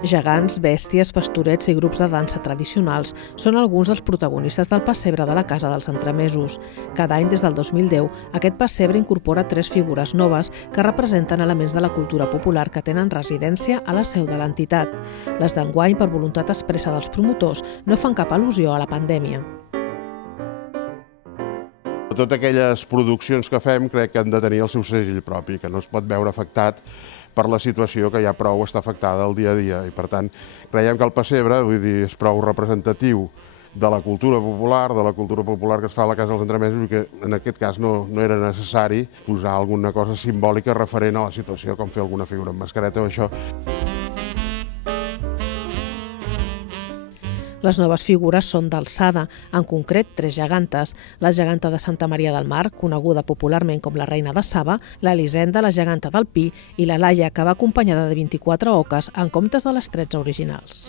Gegants, bèsties, pastorets i grups de dansa tradicionals són alguns dels protagonistes del pessebre de la Casa dels Entremesos. Cada any, des del 2010, aquest pessebre incorpora 3 figures noves que representen elements de la cultura popular que tenen residència a la seu de l'entitat. Les d'enguany, per voluntat expressa dels promotors, no fan cap al·lusió a la pandèmia. Totes aquelles produccions que fem crec que han de tenir el seu segell propi, que no es pot veure afectat per la situació que ja prou està afectada al dia a dia. I per tant, creiem que el pessebre és prou representatiu de la cultura popular que es fa a la Casa dels Entremesos, i que en aquest cas no era necessari posar alguna cosa simbòlica referent a la situació, com fer alguna figura amb mascareta o això. Les noves figures són d'alçada, en concret 3 gegantes: la geganta de Santa Maria del Mar, coneguda popularment com la Reina de Saba, l'Elisenda, la geganta del Pi, i la Laia, que va acompanyada de 24 oques en comptes de les 13 originals.